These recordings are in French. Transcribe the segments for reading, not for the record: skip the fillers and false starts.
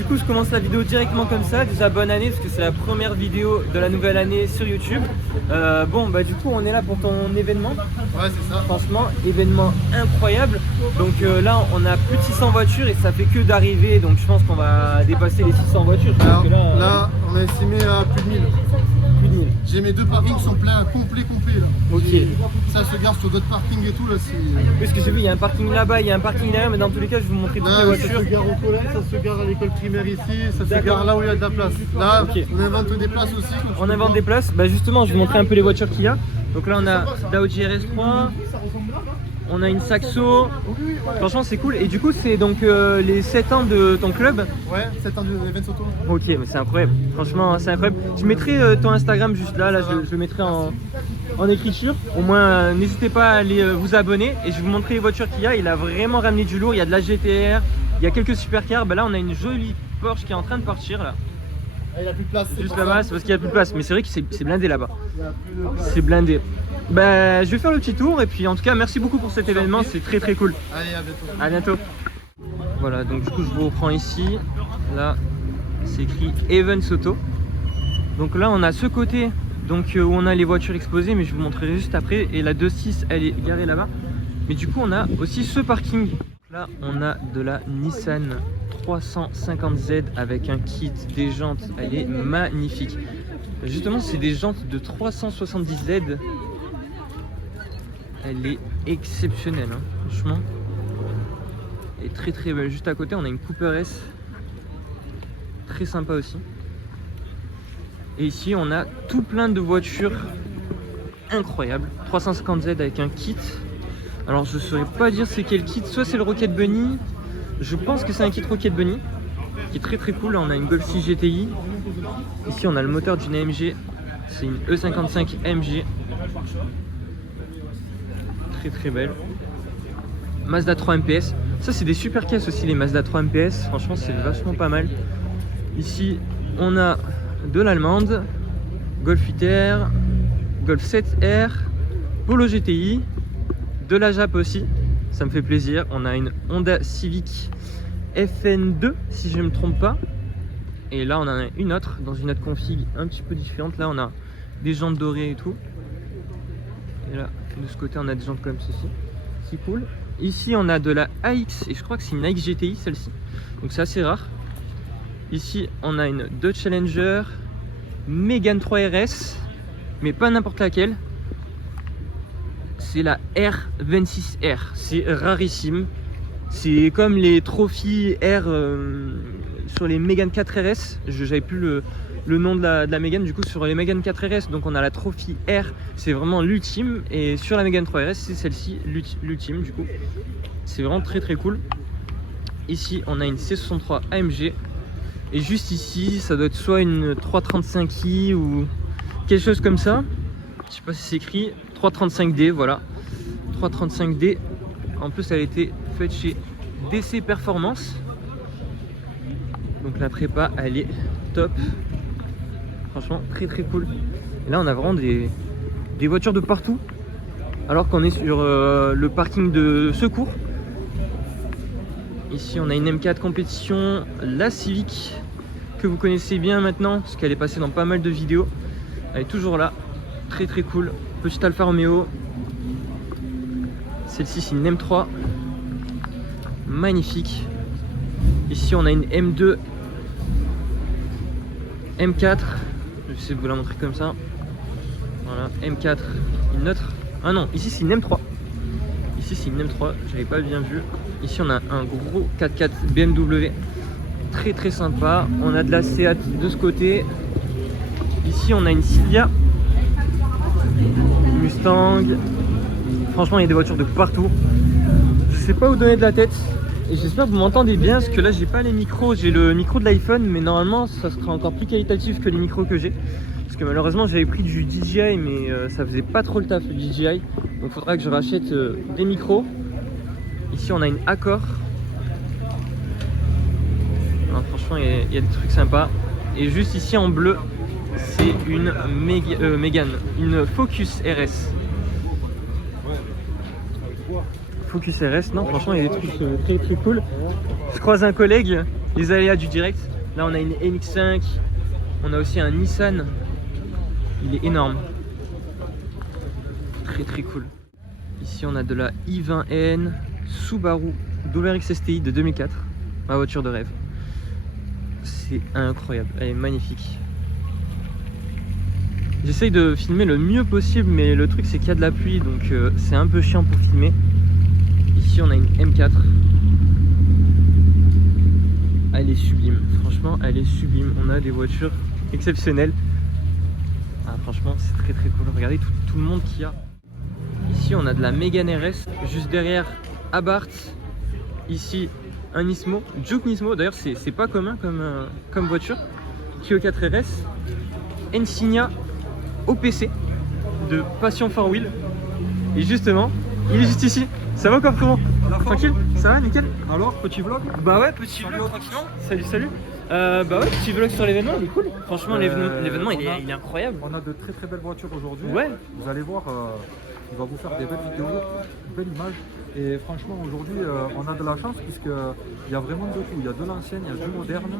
du coup je commence la vidéo directement comme ça. Déjà bonne année parce que c'est la première vidéo de la nouvelle année sur YouTube. Bon bah du coup on est là pour ton événement. Ouais, c'est ça. Franchement événement incroyable. Donc là on a plus de 600 voitures et ça fait que d'arriver. Donc je pense qu'on va dépasser les 600 voitures. Alors, Parce que là, on a estimé à plus de 1000. plus de 1000. J'ai mes deux parkings qui sont pleins, complet là. Ok. Ça se garde sur d'autres parkings et tout là. Parce que j'ai vu il y a un parking là-bas, il y a un parking derrière, mais dans tous les cas je vais vous montrer toutes les Là, ça voitures. se gare au collège, ça se gare à l'école primaire ici, ça se gare là où il y a de la place. Là, Ok. on invente des places aussi. On invente des places. Bah justement, je vais vous montrer un peu les voitures qu'il y a. Donc là, on a la Audi RS3, on a une Saxo. Franchement, c'est cool. Et du coup, c'est donc les 7 ans de ton club. Ouais, 7 ans de Event Auto. Ok, mais c'est incroyable. Franchement, c'est incroyable. Je mettrai ton Instagram juste là. Là, je le mettrai en écriture. Au moins, n'hésitez pas à aller vous abonner. Et je vais vous montrer les voitures qu'il y a. Il a vraiment ramené du lourd. Il y a de la GTR, il y a quelques supercars. Bah là, on a une jolie Porsche qui est en train de partir là. Ah, il a plus de place. Juste là-bas, c'est parce qu'il n'y a plus de place. Mais c'est vrai que c'est blindé là-bas. C'est blindé. Bah, je vais faire le petit tour. Et puis, en tout cas, merci beaucoup pour cet événement. C'est très très cool. Allez, à bientôt. À bientôt. Voilà, donc du coup, je vous reprends ici. Là, c'est écrit Events Auto. Donc là, on a ce côté donc, où on a les voitures exposées, mais je vous montrerai juste après. Et la 2.6, elle est garée là-bas. Mais du coup, on a aussi ce parking. Là, on a de la Nissan 350Z avec un kit, des jantes. Elle est magnifique. Justement, c'est des jantes de 370Z. Elle est exceptionnelle, hein, franchement. Elle est très très belle. Juste à côté, on a une Cooper S. Très sympa aussi. Et ici, on a tout plein de voitures incroyables. 350Z avec un kit. Alors, je ne saurais pas dire c'est quel kit. Soit c'est le Rocket Bunny. Je pense que c'est un kit Rocket Bunny. Qui est très très cool. Là, on a une Golf 6 GTI. Ici, on a le moteur d'une AMG. C'est une E55 AMG. Très très belle. Mazda 3 MPS. Ça, c'est des super caisses aussi, les Mazda 3 MPS. Franchement, c'est vachement pas mal. Ici, on a de l'allemande, Golf 8R, Golf 7R, Polo GTI, de la Jap aussi. Ça me fait plaisir. On a une Honda Civic FN2, si je ne me trompe pas. Et là, on en a une autre, dans une autre config un petit peu différente. Là, on a des jantes dorées et tout. Et là, de ce côté, on a des jantes comme ceci. C'est cool. Ici, on a de la AX, et je crois que c'est une AX GTI, celle-ci. Donc, c'est assez rare. Ici, on a une Dodge Challenger Mégane 3 RS, mais pas n'importe laquelle. C'est la R26R. C'est rarissime. C'est comme les trophies R sur les Mégane 4 RS. J'avais plus le nom de la Mégane. Du coup, sur les Mégane 4 RS, donc on a la trophy R, c'est vraiment l'ultime. Et sur la Mégane 3 RS, c'est celle-ci, l'ultime. Du coup, c'est vraiment très très cool. Ici, on a une C63 AMG. Et juste ici, ça doit être soit une 335i ou quelque chose comme ça. Je sais pas si c'est écrit 335D, voilà. 335D. En plus, elle a été faite chez DC Performance. Donc la prépa, elle est top. Franchement, très très cool. Et là, on a vraiment des voitures de partout. Alors qu'on est sur le parking de secours. Ici, on a une M4 compétition, la Civic, que vous connaissez bien maintenant, parce qu'elle est passée dans pas mal de vidéos. Elle est toujours là, très très cool. Petite Alfa Romeo. Celle-ci, c'est une M3. Magnifique. Ici, on a une M2, M4. Je vais essayer de vous la montrer comme ça. Voilà, M4, une autre. Ah non, ici, c'est une M3. Ici, c'est une M3, j'avais pas bien vu. Ici, on a un gros 4x4 BMW. Très très sympa. On a de la Seat de ce côté. Ici, on a une Silvia. Mustang. Franchement, il y a des voitures de partout. Je sais pas où donner de la tête. Et j'espère que vous m'entendez bien, parce que là, j'ai pas les micros. J'ai le micro de l'iPhone, mais normalement, ça sera encore plus qualitatif que les micros que j'ai. Parce que malheureusement, j'avais pris du DJI, mais ça faisait pas trop le taf, le DJI. Donc, il faudra que je rachète des micros. Ici, on a une Accord. Alors, franchement, il y a des trucs sympas. Et juste ici, en bleu, c'est une Mégane, une Focus RS. Focus RS, non, franchement, il y a des trucs très très cool. Je croise un collègue les aléas du direct. Là on a une NX5, on a aussi un Nissan, il est énorme, très cool. Ici on a de la i20N Subaru WRX STI de 2004, ma voiture de rêve. C'est incroyable, elle est magnifique. J'essaye de filmer le mieux possible, mais le truc c'est qu'il y a de la pluie, donc c'est un peu chiant pour filmer. Ici on a une M4. Elle est sublime, franchement elle est sublime. On a des voitures exceptionnelles. Ah, franchement c'est très cool. Regardez tout le monde qu'il y a. Ici on a de la Mégane RS. Juste derrière Abarth. Ici un Nismo, Juke Nismo. D'ailleurs c'est pas commun comme voiture. Clio 4 RS. Insignia OPC de Passion 4 Wheel. Et justement il est juste ici. Ça va encore comment? Tranquille? Ça va, nickel? Alors, petit vlog? Bah ouais, petit vlog tranquillement. Salut. Bah ouais, petit vlog sur l'événement, il est cool. Franchement, l'événement il est incroyable. On a de très belles voitures aujourd'hui. Ouais. Vous allez voir, on va vous faire des belles vidéos, belles images. Et franchement, aujourd'hui, on a de la chance puisqu'il y a vraiment de tout. Il y a de l'ancienne, il y a du moderne.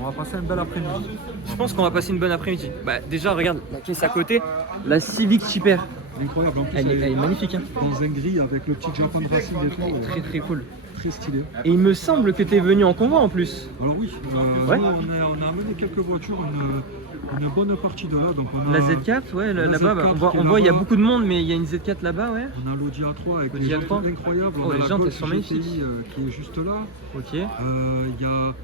On va passer un bel après-midi. Je pense qu'on va passer une bonne après-midi. Bah déjà, regarde la caisse à côté, la Civic Type R. Incroyable, en plus, Elle est magnifique. Hein. Dans un gris avec le petit Japan Racing et tout. Très cool. Très stylé. Et il me semble que tu es venu en convoi en plus. Alors oui, Ouais. nous, on a amené quelques voitures, une bonne partie de là. Donc on a La Z4, ouais, la là-bas, Z4 on voit il y a là-bas. beaucoup de monde, mais il y a une Z4 là-bas, ouais. On a l'Audi A3 avec Audi des A3. jantes incroyables. Oh, On a les la jantes, Golf elles sont GTI, magnifiques. qui est juste là. Ok. Il y a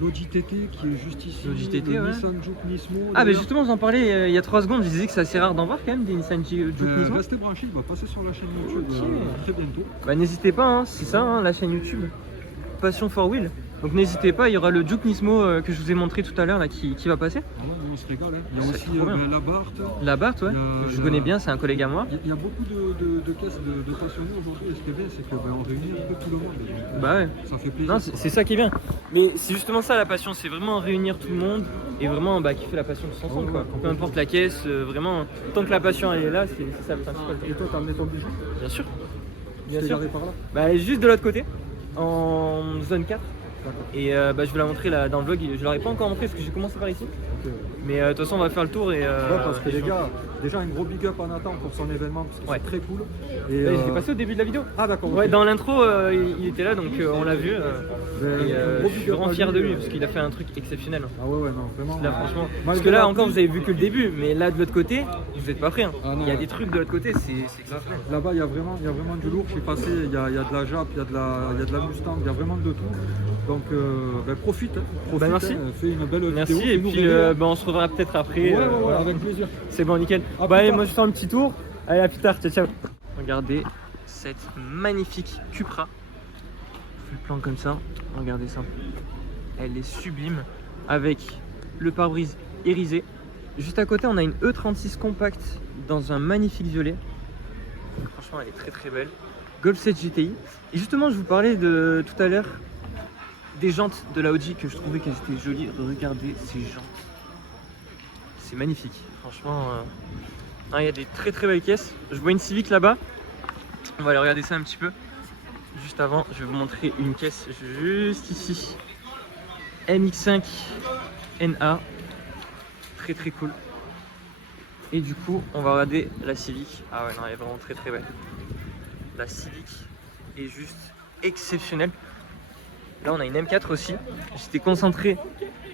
l'Audi TT qui est juste ici. L'Audi TT, le ouais. Nissan Juke Nismo. Ah bah d'ailleurs. justement, j'en parlais il y a 3 secondes, je disais que c'est assez rare d'en voir quand même des Nissan Juke Nismo. Restez branchés, il va passer sur la chaîne YouTube Ok. très bientôt. Bah n'hésitez pas, hein, c'est ça hein, la chaîne YouTube Passion 4 Wheel. Donc n'hésitez pas, il y aura le Juke Nismo que je vous ai montré tout à l'heure là qui va passer. Ah ouais, on se régale. Hein. Il y a C'est aussi trop bien. la Barthes. La Barthes, ouais, je connais bien, c'est un collègue à moi. Il y a beaucoup de caisses de passionnés aujourd'hui. Et ce qui est bien, c'est qu'on réunit un peu tout le monde. Donc, Bah ouais. ça fait plaisir. Non, c'est ça qui est bien. Mais c'est justement ça la passion, c'est vraiment réunir tout le monde et vraiment kiffer la passion tous ensemble. Ouais, Quoi. ouais, Peu importe la caisse, vraiment, tant que la passion elle est là, c'est ça le principal. Et toi, t'as amené ton bijou? Bien sûr. Tu t'es gardé par là? Bah elle est juste de l'autre côté, en zone 4. D'accord. Et je vais la montrer là dans le vlog, je l'aurais pas encore montré parce que j'ai commencé par ici. Ok. Mais de toute façon on va faire le tour et... Ouais, parce que les gars, déjà un gros big up en attente pour son événement parce que Ouais. c'est très cool. Et Ouais, j'étais passé au début de la vidéo. Ah d'accord. Ouais, ok. dans l'intro il était là donc on l'a vu. Ben, Et un gros je big suis up vraiment à fier de lui lui, parce qu'il a fait un truc exceptionnel. Ah ouais, non, vraiment. Là franchement, parce Malgré que là la encore pluie, vous avez vu que le début, mais là de l'autre côté, vous êtes pas prêts. Hein. Ah non, Il y a ouais. des trucs de l'autre côté, c'est exceptionnel. Là-bas, il y a vraiment du lourd. Je suis passé, il y a de la Jap, il y a de la Mustang, il y a vraiment de tout. Donc, profite, Bah, merci. fais une belle Merci vidéo. et fais-nous puis rêver. on se reverra peut-être après. Ouais, voilà. avec plaisir. C'est bon, nickel. À Bah plus allez, tard. moi je fais un petit tour. Allez, à plus tard, ciao. Regardez cette magnifique Cupra. Je fais le plan comme ça. Regardez ça. Elle est sublime avec le pare-brise irisé. Juste à côté, on a une E36 compacte dans un magnifique violet. Franchement, elle est très belle. Golf 7 GTI. Et justement, je vous parlais de tout à l'heure des jantes de la Audi que je trouvais qu'elles étaient jolies. Regardez ces jantes. C'est magnifique. Franchement, il y a des très belles caisses. Je vois une Civic là-bas. On va aller regarder ça un petit peu. Juste avant, je vais vous montrer une caisse juste ici. MX5 NA. Très cool. Et du coup, on va regarder la Civic. Ah ouais, non, elle est vraiment très belle. La Civic est juste exceptionnelle. Là, on a une M4 aussi. J'étais concentré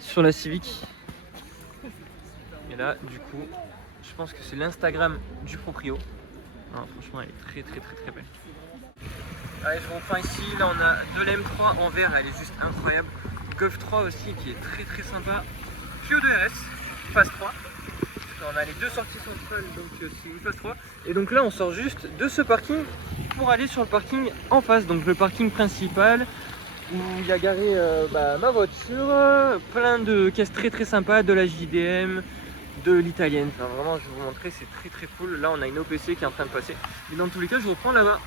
sur la Civic. Et là, du coup, je pense que c'est l'Instagram du proprio. Non, franchement, elle est très belle. Allez, je vous reprends ici. Là, on a de l'M3 en vert. Elle est juste incroyable. Golf 3 aussi, qui est très sympa. Clio 2RS, phase 3. On a les deux sorties centrales, donc c'est une phase 3. Et donc là, on sort juste de ce parking pour aller sur le parking en face. Donc le parking principal où il y a garé ma voiture, plein de caisses très sympas, de la JDM, de l'italienne. Enfin, vraiment, je vais vous montrer, c'est très cool. Là, on a une OPC qui est en train de passer. Mais dans tous les cas, je vous reprends là-bas.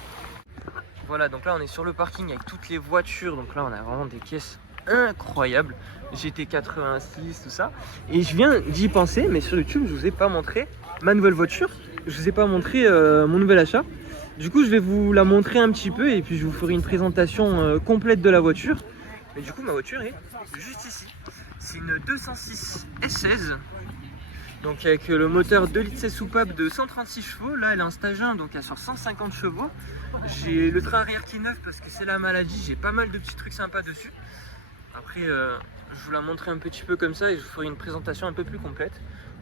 Voilà, donc là, on est sur le parking avec toutes les voitures. Donc là, on a vraiment des caisses incroyables. GT86, tout ça. Et je viens d'y penser, mais sur YouTube, je vous ai pas montré ma nouvelle voiture. Je vous ai pas montré mon nouvel achat. Du coup, je vais vous la montrer un petit peu et puis je vous ferai une présentation complète de la voiture. Mais du coup ma voiture est juste ici. C'est une 206 S16. Donc avec le moteur 2 litres 16 soupape de 136 chevaux. Là elle est en stage 1 donc elle sort 150 chevaux. J'ai le train arrière qui est neuf parce que c'est la maladie. J'ai pas mal de petits trucs sympas dessus. Après je vous la montrerai un petit peu comme ça et je vous ferai une présentation un peu plus complète.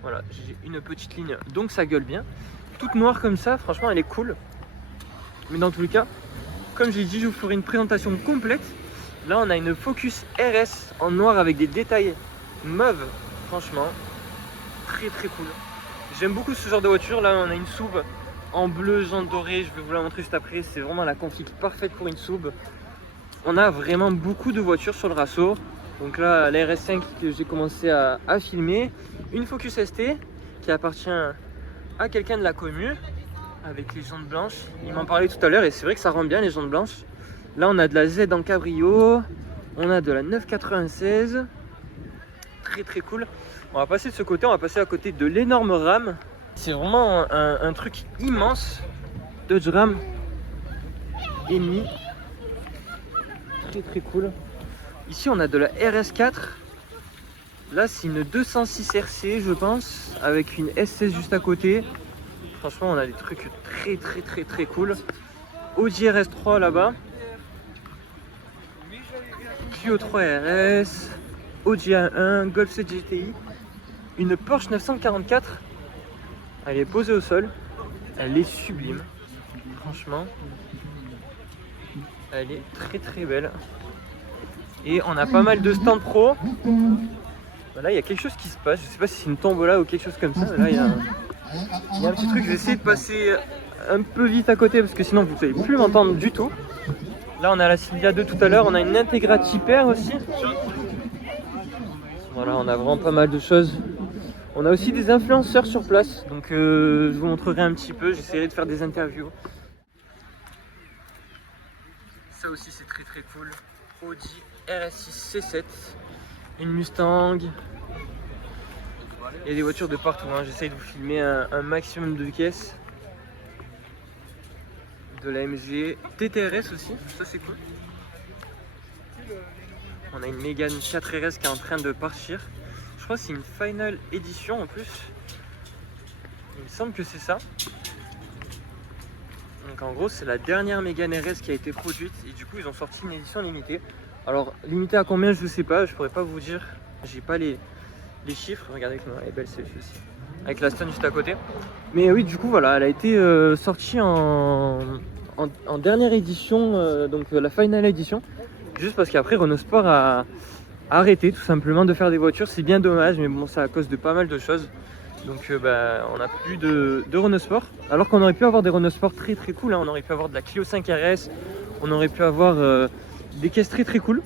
Voilà, j'ai une petite ligne donc ça gueule bien. Toute noire comme ça, franchement elle est cool. Mais dans tous les cas, comme j'ai dit, je vous ferai une présentation complète. Là on a une Focus RS en noir avec des détails mauve. Franchement, très cool. J'aime beaucoup ce genre de voiture. Là on a une SUV en bleu, jaune, doré. Je vais vous la montrer juste après. C'est vraiment la config parfaite pour une SUV. On a vraiment beaucoup de voitures sur le Rasso. Donc là la RS5 que j'ai commencé à filmer. Une Focus ST qui appartient à quelqu'un de la commu avec les jantes blanches. Il m'en parlait tout à l'heure et c'est vrai que ça rend bien les jantes blanches. Là on a de la Z en cabrio. On a de la 996. Très cool. On va passer de ce côté, on va passer à côté de l'énorme Ram. C'est vraiment un truc immense. Dodge Ram Eni. Très cool. Ici on a de la RS4. Là c'est une 206 RC je pense, avec une S16 juste à côté. Franchement on a des trucs très cool. Audi RS3 là-bas. Clio 3 RS. Audi A1, Golf 7 GTI. Une Porsche 944. Elle est posée au sol. Elle est sublime. Franchement. Elle est très belle. Et on a pas mal de stands pro. Là il y a quelque chose qui se passe, je sais pas si c'est une tombola ou quelque chose comme ça. Là il y a un petit truc, je vais essayer de passer un peu vite à côté parce que sinon vous ne savez plus m'entendre du tout. Là on a la Silvia 2 tout à l'heure, on a une Integra Typer aussi. Voilà, on a vraiment pas mal de choses. On a aussi des influenceurs sur place, donc je vous montrerai un petit peu, j'essaierai de faire des interviews. Ça aussi c'est très cool. Audi RS6 C7. Une Mustang. Il y a des voitures de partout, hein. J'essaye de vous filmer un maximum de caisses. De la MG. TTRS aussi, ça c'est cool. On a une Mégane 4RS qui est en train de partir. Je crois que c'est une Final Edition en plus. Il me semble que c'est ça. Donc en gros c'est la dernière Mégane RS qui a été produite et du coup ils ont sorti une édition limitée. Alors limitée à combien je sais pas, je pourrais pas vous dire. J'ai pas les chiffres. Regardez comment elle est belle celle-ci aussi. Avec la Stone juste à côté. Mais oui du coup voilà, elle a été sortie en dernière édition, donc la Final Edition. Juste parce qu'après Renault Sport a arrêté tout simplement de faire des voitures. C'est bien dommage mais bon c'est à cause de pas mal de choses. Donc on n'a plus de Renault Sport. Alors qu'on aurait pu avoir des Renault Sport très cool, hein. On aurait pu avoir de la Clio 5 RS. On aurait pu avoir des caisses très cool.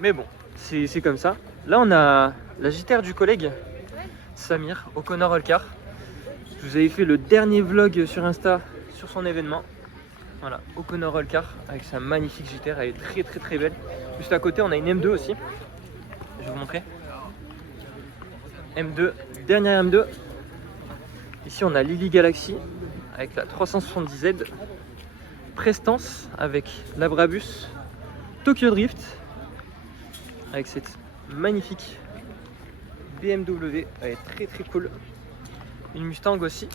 Mais bon, c'est comme ça. Là on a la JTR du collègue Samir, O'Connor Allcar. Je vous avais fait le dernier vlog sur Insta sur son événement. Voilà, O'Connor Allcar avec sa magnifique JTR, elle est très belle. Juste à côté on a une M2 aussi. Je vais vous montrer. M2, dernière M2. Ici on a Lily Galaxy avec la 370Z. Prestance avec la Brabus. Tokyo Drift avec cette magnifique BMW, elle est très cool. Une Mustang aussi,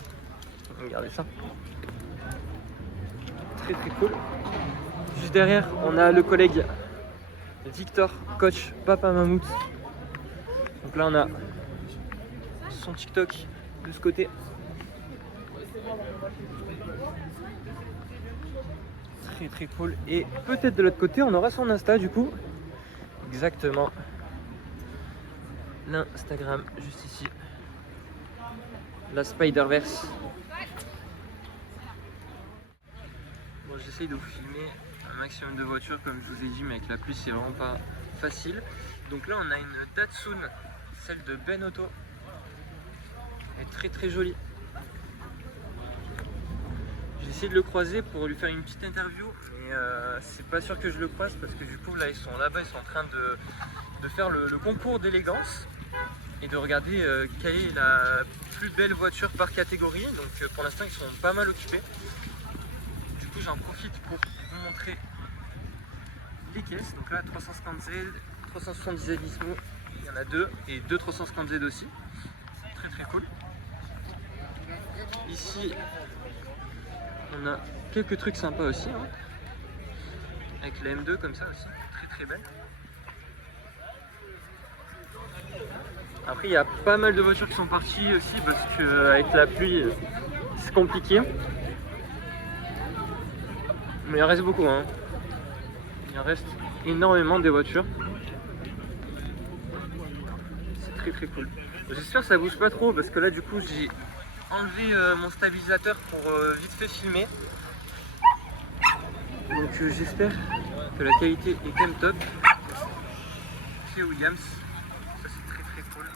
regardez ça, très cool. Juste derrière on a le collègue Victor, coach Papa Mammouth. Donc là on a son TikTok de ce côté. Très cool. Et peut-être de l'autre côté on aura son Insta du coup. Exactement. L'Instagram juste ici. La Spider-Verse. Bon, j'essaye de vous filmer un maximum de voitures comme je vous ai dit, mais avec la pluie c'est vraiment pas facile. Donc là on a une Datsun, celle de Ben Auto. Elle est très jolie. J'ai essayé de le croiser pour lui faire une petite interview, mais c'est pas sûr que je le croise parce que du coup là ils sont là-bas, ils sont en train de faire le concours d'élégance et de regarder quelle est la plus belle voiture par catégorie. Donc pour l'instant ils sont pas mal occupés. Du coup j'en profite pour vous montrer les caisses. Donc là 350Z, 370Z Nismo, il y en a deux et deux 350Z aussi. Très cool. Ici on a quelques trucs sympas aussi, hein. Avec la M2 comme ça aussi, très belle. Après il y a pas mal de voitures qui sont parties aussi parce qu'avec la pluie c'est compliqué. Mais il en reste beaucoup, hein. Il en reste énormément des voitures. C'est très cool. J'espère que ça bouge pas trop parce que là du coup j'ai enlevé mon stabilisateur pour vite fait filmer. Donc j'espère que la qualité est quand même top. Chez Williams, ça c'est très cool.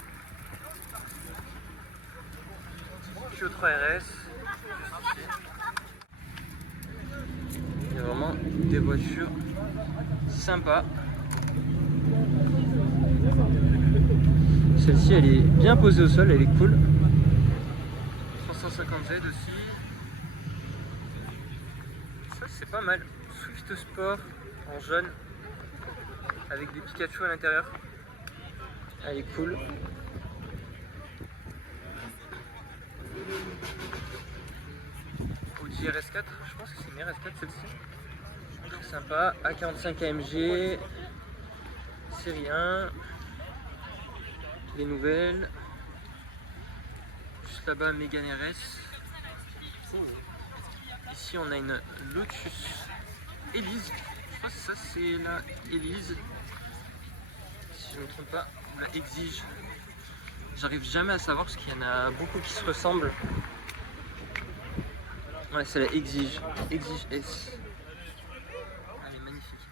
Q3 RS, il y a vraiment des voitures sympas. Celle-ci elle est bien posée au sol, elle est cool. 350Z aussi. Ça c'est pas mal. Swift Sport en jaune avec des Pikachu à l'intérieur. Elle est cool. Audi RS4, je pense que c'est une RS4 celle-ci. Très sympa. A45 AMG. Série 1. Les nouvelles. Juste là-bas, Mégane RS. Ici, on a une Lotus Elise. Je pense que ça, c'est la Elise. Si je ne me trompe pas, la Exige. J'arrive jamais à savoir parce qu'il y en a beaucoup qui se ressemblent. Ouais, c'est la Exige. Exige S. Elle est magnifique.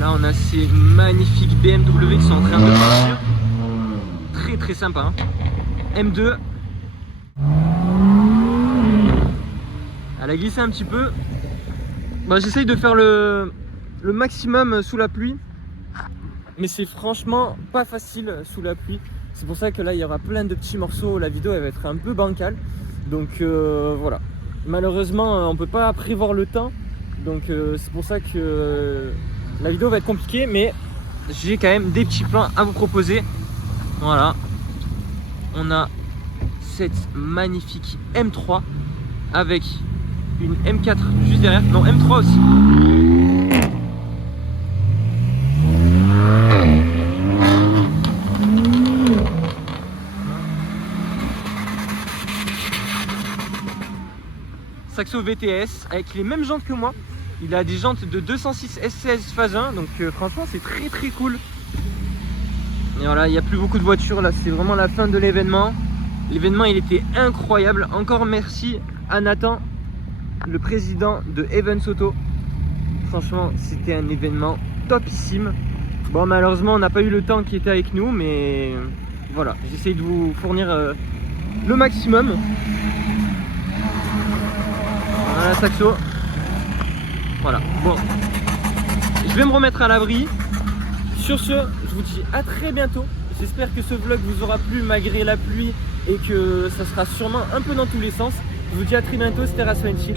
Là, on a ces magnifiques BMW qui sont en train de partir. Très sympa, hein. M2. Elle a glissé un petit peu. Bah, j'essaye de faire le maximum sous la pluie. Mais c'est franchement pas facile sous la pluie. C'est pour ça que là il y aura plein de petits morceaux. La vidéo elle va être un peu bancale. Donc voilà. Malheureusement on peut pas prévoir le temps. Donc c'est pour ça que la vidéo va être compliquée. Mais j'ai quand même des petits plans à vous proposer. Voilà. On a cette magnifique M3 avec une M4 juste derrière. Non, M3 aussi. Saxo VTS avec les mêmes jantes que moi. Il a des jantes de 206 S16 phase 1. Donc franchement c'est très cool. Et voilà, il n'y a plus beaucoup de voitures là, c'est vraiment la fin de l'événement. L'événement il était incroyable. Encore merci à Nathan, le président de Evans Auto. Franchement c'était un événement topissime. Bon malheureusement on n'a pas eu le temps qui était avec nous, mais voilà, j'essaye de vous fournir le maximum. On a la Saxo. Voilà, bon, je vais me remettre à l'abri. Sur ce, je vous dis à très bientôt. J'espère que ce vlog vous aura plu malgré la pluie et que ça sera sûrement un peu dans tous les sens. Je vous dis à très bientôt, c'était Rasfenchi.